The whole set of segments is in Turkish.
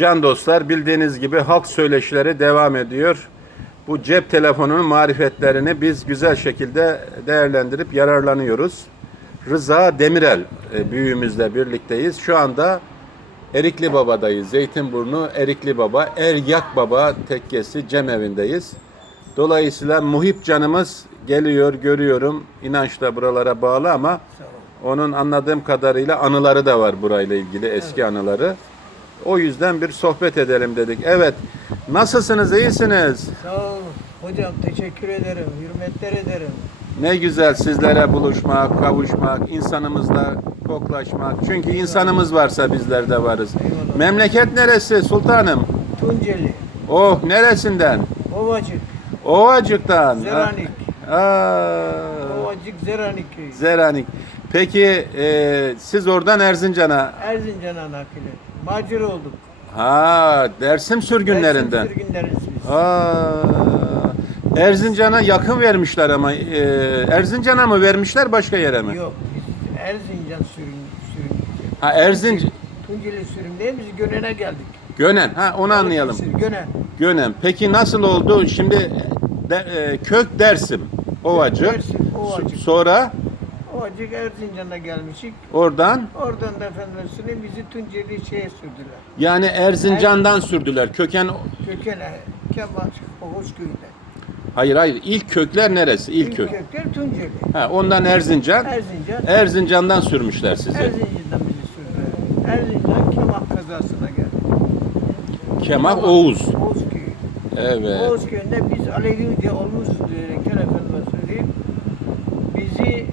Can dostlar bildiğiniz gibi halk söyleşileri devam ediyor. Bu cep telefonunun marifetlerini biz güzel şekilde değerlendirip yararlanıyoruz. Rıza Demirel e, büyüğümüzle birlikteyiz. Şu anda Erikli Baba'dayız. Zeytinburnu Erikli Baba, Eryak Baba tekkesi cemevindeyiz. Dolayısıyla muhip canımız geliyor, görüyorum. İnançla buralara bağlı ama onun anladığım kadarıyla anıları da var burayla ilgili, eski anıları. O yüzden bir sohbet edelim dedik. Evet, nasılsınız, iyisiniz? Sağ olun. Hocam teşekkür ederim. Hürmetler ederim. Ne güzel sizlere buluşmak, kavuşmak, insanımızla koklaşmak. Çünkü insanımız varsa bizler de varız. Eyvallah. Memleket neresi sultanım? Tunceli, Oh, neresinden? Ovacık, Ovacık'tan. Zeranik. Aa, Ovacık Zeranik köyü. Zeranik. Peki e, siz oradan Erzincan'a Erzincan'a nakile. Macir olduk. ha Dersim sürgünlerinden. Dersim sürgünleriz biz. Aa, Erzincan'a yakın vermişler ama e, Erzincan'a mı vermişler başka yere mi? Yok, biz Erzincan sürgün, sürgün. Ha Erzincan, Tunceli sürgün değil, biz Gönen'e geldik. Gönen. Ha onu anlayalım. Gönen. Gönen. Peki nasıl oldu? Şimdi de, e, kök Dersim, Ovacık. Dersim, Ovacık. Sonra Ovacık Erzincan'a gelmişik. oradan Oradan da efendim bizi Tunceli şeye sürdüler. yani Erzincan'dan sürdüler. Köken Kökene, Kemal, Oğuz köyünde. Hayır hayır. İlk kökler neresi? İlk kök. kökler Tunceli. Ha ondan Erzincan. Erzincan. Erzincan'dan sürmüşler sizi. Erzincan'dan bizi sürdüler. Erzincan Kemal kazasına geldi. Kemal Oğuz. Oğuz köyü. Evet. Oğuz köyünde biz Alevi diye olmuşuz diyerekten efendime söyleyeyim. Bizi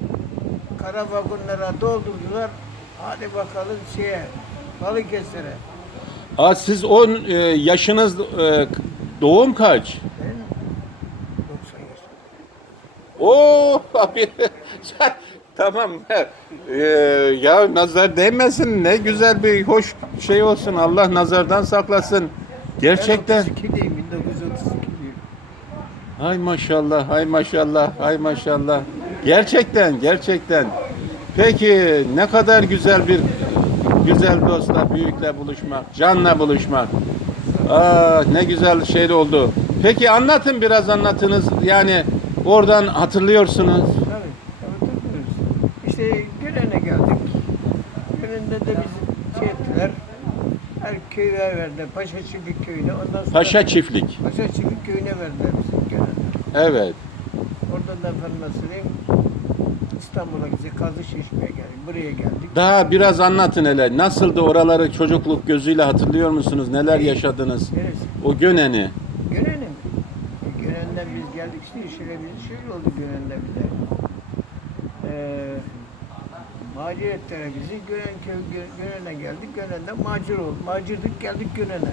kara vagonlara doldurdular. Hadi bakalım şeye, Balıkesir'e. Aa, siz o e, yaşınız e, doğum kaç? Ben 90 yaşındayım. Oo abi sen- tamam. Ee, ya nazar değmesin. Ne güzel bir hoş şey olsun. Allah nazardan saklasın. Gerçekten. Ben 32'deyim, 1932'liyim. Ay maşallah, ay maşallah, ay maşallah. Gerçekten, gerçekten. Peki ne kadar güzel bir güzel dostla, büyükle buluşmak, canla buluşmak. Aa, ne güzel şey oldu. Peki anlatın biraz anlatınız. Yani oradan hatırlıyorsunuz. Tabii. İşte Gönen'e geldik. Gönen'de de bizi şey ettiler. Her köye verdiler. Paşa Çiftlik köyüne. Ondan sonra Paşa Çiftlik. Paşa Çiftlik köyüne verdiler bizi Gönen'de. Evet. Efendime söyleyeyim İstanbul'a gidecek kazı şişmeye geldik. Buraya geldik. Daha biraz anlatın hele. Nasıldı oraları çocukluk gözüyle hatırlıyor musunuz? Neler yaşadınız? Neresi? O Gönen'i. Gönen'e mi? Gönen'den biz geldik işte şöyle bir şöyle oldu Gönen'de bir de. Ee, macir ettiler bizi. Gönen köy, Gö- Gönen'e geldik. Gönen'den macir olduk. Macirdik geldik Gönen'e.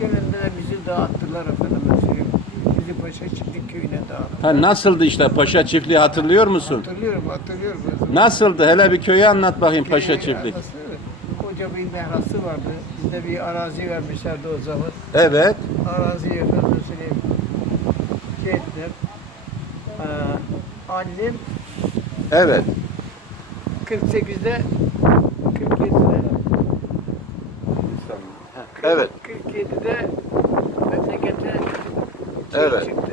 Gönen'de de bizi dağıttılar. Bizi Paşa Çiftlik köyüne dağıttılar. Ha nasıldı işte Paşa Çiftliği hatırlıyor musun? Hatırlıyorum, hatırlıyorum. Nasıldı? Hele bir köyü anlat bakayım Paşa Köy Çiftlik. arası, Koca bir mehrası vardı. Bizde bir arazi vermişlerdi o zaman. Evet. Araziyi efendim söyleyeyim. Şey ettiler. Ee, annem Evet. 48'de 47'de Evet. 47'de memleketine şey Evet. çıktı.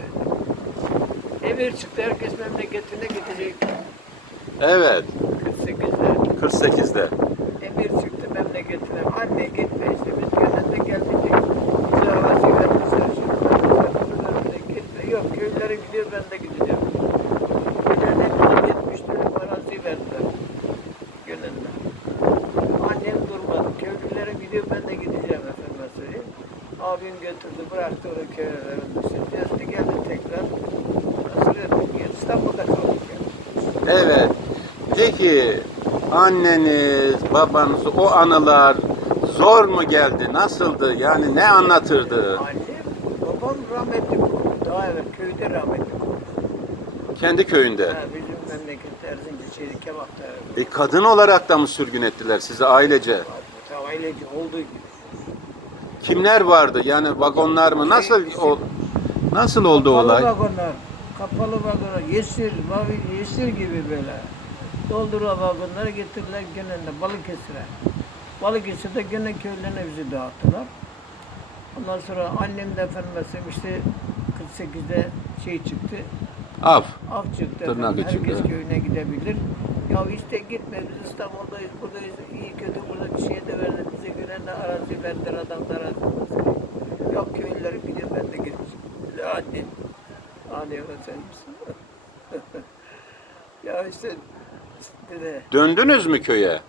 Emir çıktı. Herkes memleketine gidecek. Evet. 48'de 48'de. emir çıktı memleketine. Anne gitme işte biz gönlünde geldik. Bize arazi vermişler. Şimdi ben de gitme. Yok köylere gidiyor ben de gideceğim. Gönlünde bize 70 dönüm arazi verdiler. Gönlünde. Annem durmadı. Köylülere gidiyor ben de gideceğim efendim söyleyeyim. Abim götürdü bıraktı oraya köylülerin dışında. Geldi geldi tekrar. Nasıl ettik? İstanbul'da kaldık yani. Evet. Peki anneniz, babanız o anılar zor mu geldi? Nasıldı? Yani ne anlatırdı? Annem, babam rahmetli oldu. Daha evvel köyde rahmetli oldu. Kendi köyünde. Ha, bizim memleket Erzincan, Çelik Kebap'ta. E, kadın olarak da mı sürgün ettiler sizi ailece? Tabii ailece olduğu gibi. Kimler vardı? Yani vagonlar mı? Nasıl o nasıl oldu Kapalı olay? vagonlar, kapalı vagonlar, yesir, mavi, yesir gibi böyle. Doldurma vagonları getirdiler gene de Balıkesir'e. Balıkesir'de gene köylerine bizi dağıttılar. Ondan sonra annem de efendim işte 48'de şey çıktı. Af. Av çıktı. Tırnak efendim, içinde. Herkes köyüne gidebilir. Ya işte gitme biz İstanbul'dayız, buradayız. iyi kötü burada bir şey de verdi. Bize gören de arazi verdiler adamlara. Yok köylülerim gidiyor ben de gideceğim. La anne. Anne sen misin? ya işte dedi. Döndünüz mü köye?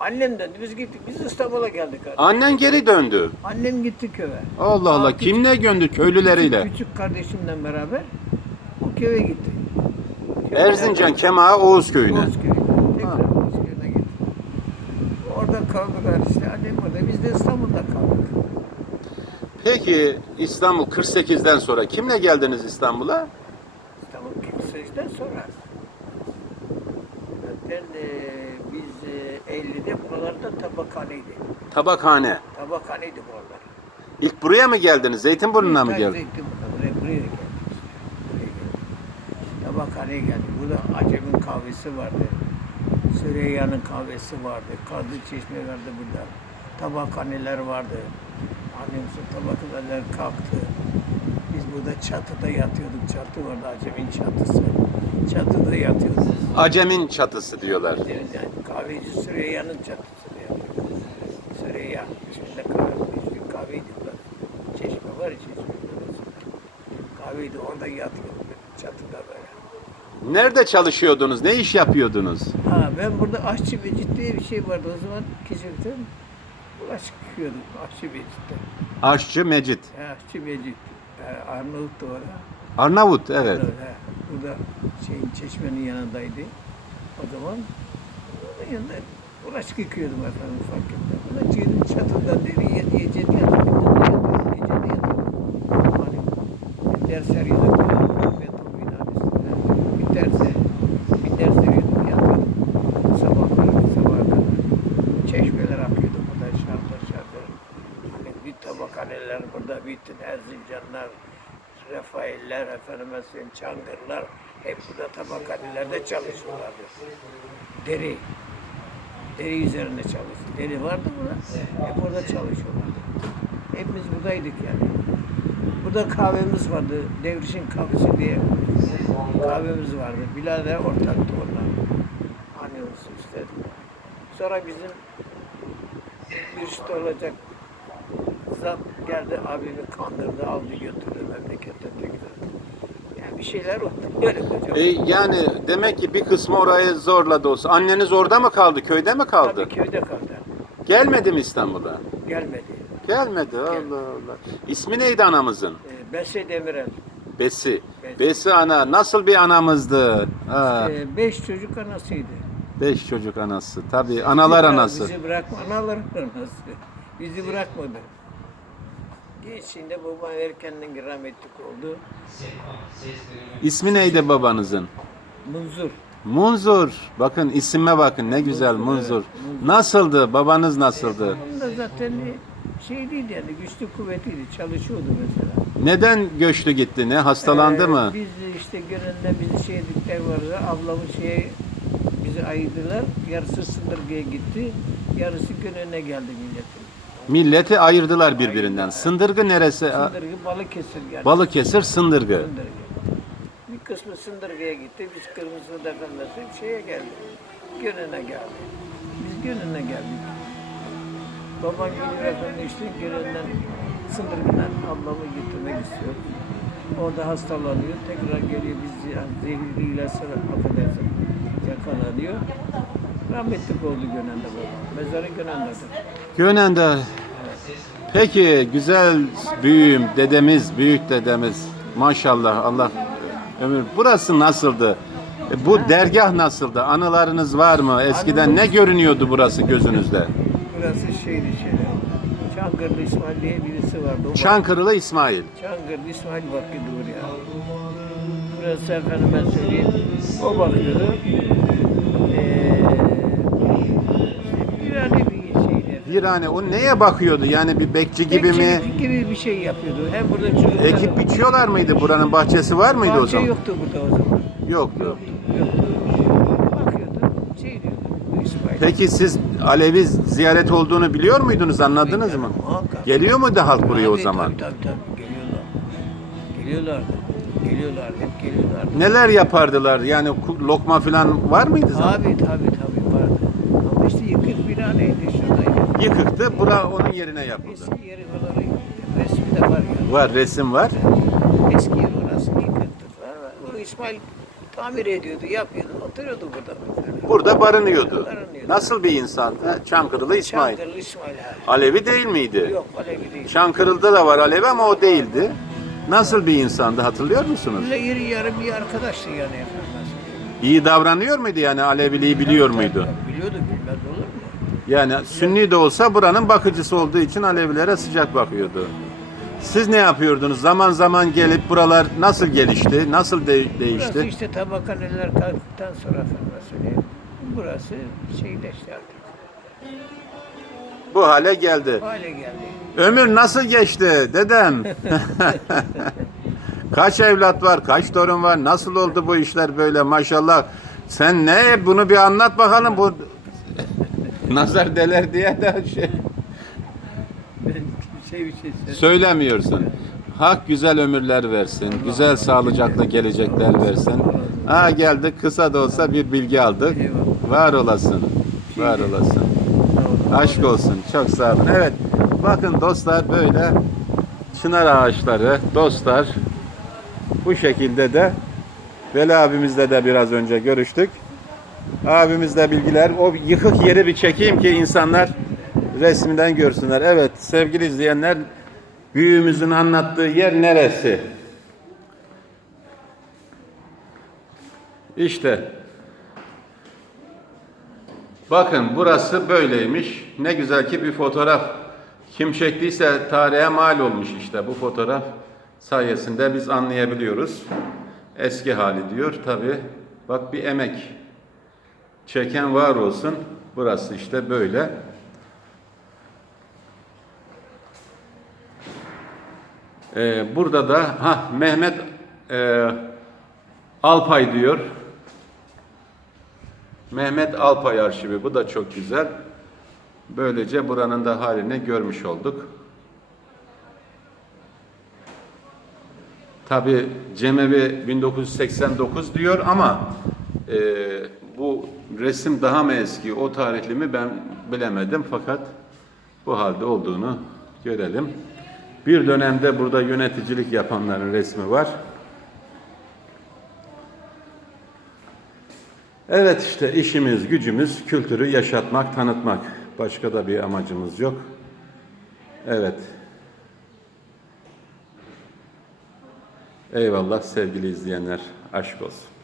Annem dedi biz gittik. Biz İstanbul'a geldik artık. Annen geri döndü. Annem gitti köye. Allah Allah. Aa, Kimle göndü? Köylüleriyle. Küçük, küçük kardeşimle beraber o köye gitti. Erzincan, Kemağa, Oğuz köyüne. Oğuz köyüne. Tekrar Oğuz köyüne gitti. Orada kaldılar işte. Annem orada. Biz de İstanbul'da kaldık. Peki İstanbul 48'den sonra kimle geldiniz İstanbul'a? İstanbul 48'den sonra. Ben e, biz e, 50'de buralarda tabakhaneydi. Tabakhane. Tabakhaneydi buralar. İlk buraya mı geldiniz? Zeytinburnu'na mı geldiniz? Zeytinburnu'na, buraya, buraya geldik. Buraya geldik. Tabakhaneye geldik. Burada Acem'in kahvesi vardı. Süreyya'nın kahvesi vardı. Kazı Çeşme vardı burada. Tabakhaneler vardı. Annem su tabakhaneler kalktı. Burada çatıda yatıyorduk. Çatı vardı Acem'in çatısı. Çatıda yatıyorduk. Acemin çatısı diyorlar. Evet, yani kahveci Süreyya'nın çatısında yatıyorduk. Süreyya. Şimdi kahve, içtik, kahveydi. Çeşme var çeşme. Kahveydi orada yatıyorduk. Çatıda böyle. Nerede çalışıyordunuz? Ne iş yapıyordunuz? Ha, ben burada aşçı becit diye bir şey vardı o zaman Kizil'de. Bulaşık yıkıyordum aşçı becit'te. Aşçı Mecit. Ha, aşçı becit. Ha, Arnavut da orada. Arnavut evet. Ha, burada şeyin çeşmenin yanındaydı. O zaman onun yanında bulaşık yıkıyordum efendim fark. Buna çıkıyordum çatından dedi ye- yiyeceğini yatırdım. Yiyeceğini yatırdım. Hani bir ders efendime söyleyeyim Çangırlar hep burada tabakhanelerde çalışıyorlardı. Deri. Deri üzerinde çalıştı. Deri vardı burada. Hep orada çalışıyorlardı. Hepimiz buradaydık yani. Burada kahvemiz vardı. Devrişin kahvesi diye kahvemiz vardı. Bilader ortaktı onlar. Olsun istedim. Sonra bizim işte olacak zat geldi abimi kandırdı aldı götürdü memlekete tekrar. Şeyler oldu. Öyle. E, yani demek ki bir kısmı orayı zorladı olsa. Anneniz orada mı kaldı? Köyde mi kaldı? Tabii köyde kaldı. Gelmedi mi İstanbul'a? Gelmedi. Gelmedi. Allah Allah. İsmi neydi anamızın? Ee, Bese Demirel. Besi. Besi. Besi ana nasıl bir anamızdı? Ha, Ee, beş çocuk anasıydı. beş çocuk anası. Tabii analar Bizi anası. Bizi bırakma, analar anası. Bizi bırakmadı. Gençliğinde babam erkenden rahmetlik oldu. İsmi neydi babanızın? Munzur. Munzur. Bakın isime bakın ne güzel Munzur, Munzur. evet, Munzur. Nasıldı? Babanız nasıldı? Onun da zaten şey değildi yani güçlü kuvvetliydi. Çalışıyordu mesela. Neden göçtü gitti? Ne hastalandı Ee, mı? Biz işte gönülde bizi şey edikler vardı. Ablamı şeye bizi ayırdılar. Yarısı Sındırgı'ya gitti. Yarısı gönüline geldi milletin. Milleti ayırdılar birbirinden. Sındırgı neresi? Sındırgı Balıkesir geldi. Balıkesir Sındırgı. Sındırgı. Bir kısmı Sındırgı'ya gitti. Biz Kırmızı Defendesi şeye geldik. Gönüne geldi. Biz Gönüne geldik. Babam Gönül Efendi işte Gönü'nden Sındırgı'dan ablamı getirmek istiyor. Orada hastalanıyor. Tekrar geliyor biz yani zehirli ilaçlara affedersin yakalanıyor. Rahmetlik oldu Gönen'de babam. Mezarı Gönen'dedir. Gönen'de. Peki güzel büyüğüm, dedemiz, büyük dedemiz. Maşallah Allah ömür. Burası nasıldı? E, Bu dergah nasıldı? Anılarınız var mı? Eskiden ne görünüyordu burası gözünüzde? Burası şeydi şeyler. Çankırlı İsmail diye birisi vardı. O Çankırılı İsmail. Çankırı İsmail bakıyordu buraya. Burası efendim ben söyleyeyim. O bakıyordu. Ee, bir hani bir şeydi. Virane o neye bakıyordu? Yani bir bekçi gibi mi? Bekçilik gibi bir şey yapıyordu. Hem burada çocuklar... Ekip biçiyorlar mıydı? Buranın bahçesi var mıydı o Bahçe zaman? yoktu burada o zaman. Yoktu. Yoktu. Yoktu. Bakıyordu. Şey diyordu. Bu İsmail Peki siz Alevi ziyaret olduğunu biliyor muydunuz? Anladınız mı? Muhakkak. Geliyor muydu halk buraya o Tabii, zaman? Tabii tabii tabii. Geliyorlar. Geliyorlardı. Geliyorlardı. Hep geliyorlardı. Neler yapardılar? Yani ku- lokma falan var mıydı? zaman? Tabii tabii tabii vardı. Ama işte yıkık bina neydi. Yıkıktı. Bura onun yerine yapıldı. Eski yeri falan resmi de var ya. Var resim var. Eski yer orası yıkıktılar. Bu İsmail tamir ediyordu, yapıyordu, oturuyordu burada. mesela. Burada barınıyordu. Barınıyordu. Nasıl bir insandı? Çankırılı İsmail. Çankırılı İsmail ha. Alevi değil miydi? Yok Alevi değil. Çankırı'da da var Alevi ama o değildi. Nasıl bir insandı hatırlıyor musunuz? Böyle iri yarı bir arkadaştı yani efendim. İyi davranıyor muydu yani Aleviliği biliyor muydu? Biliyordu? Yani Sünni de olsa buranın bakıcısı olduğu için Alevilere sıcak bakıyordu. Siz ne yapıyordunuz? Zaman zaman gelip buralar nasıl gelişti? Nasıl de- Burası değişti? işte tabakaneler kalktıktan sonra efendim söyleyeyim. Burası şeyleşti artık. Bu hale geldi. Hale geldi. Ömür nasıl geçti dedem? kaç evlat var? Kaç torun var? Nasıl oldu bu işler böyle maşallah? Sen ne? Bunu bir anlat bakalım. Bu nazar deler diye de şey Ben şey bir şey söyleyeyim. söylemiyorsun. Hak güzel ömürler versin. Güzel sağlıcaklı gelecekler versin. Ha geldik kısa da olsa bir bilgi aldık. Eyvallah. Var olasın. Var olasın. Aşk olsun. Çok sağ olun. Evet. Bakın dostlar böyle çınar ağaçları, dostlar bu şekilde de Veli abimizle de biraz önce görüştük. Abimizle bilgiler. O yıkık yeri bir çekeyim ki insanlar resminden görsünler. Evet sevgili izleyenler büyüğümüzün anlattığı yer neresi? İşte Bakın burası böyleymiş. Ne güzel ki bir fotoğraf. Kim çektiyse tarihe mal olmuş işte bu fotoğraf sayesinde biz anlayabiliyoruz. Eski hali diyor tabi. Bak bir emek. Çeken var olsun. Burası işte böyle. Ee, burada da ha Mehmet e, Alpay diyor. Mehmet Alpay arşivi. Bu da çok güzel. Böylece buranın da halini görmüş olduk. Tabi Cemevi 1989 diyor ama e, bu resim daha mı eski, o tarihli mi ben bilemedim fakat bu halde olduğunu görelim. Bir dönemde burada yöneticilik yapanların resmi var. Evet işte işimiz, gücümüz kültürü yaşatmak, tanıtmak. Başka da bir amacımız yok. Evet. Eyvallah sevgili izleyenler. Aşk olsun.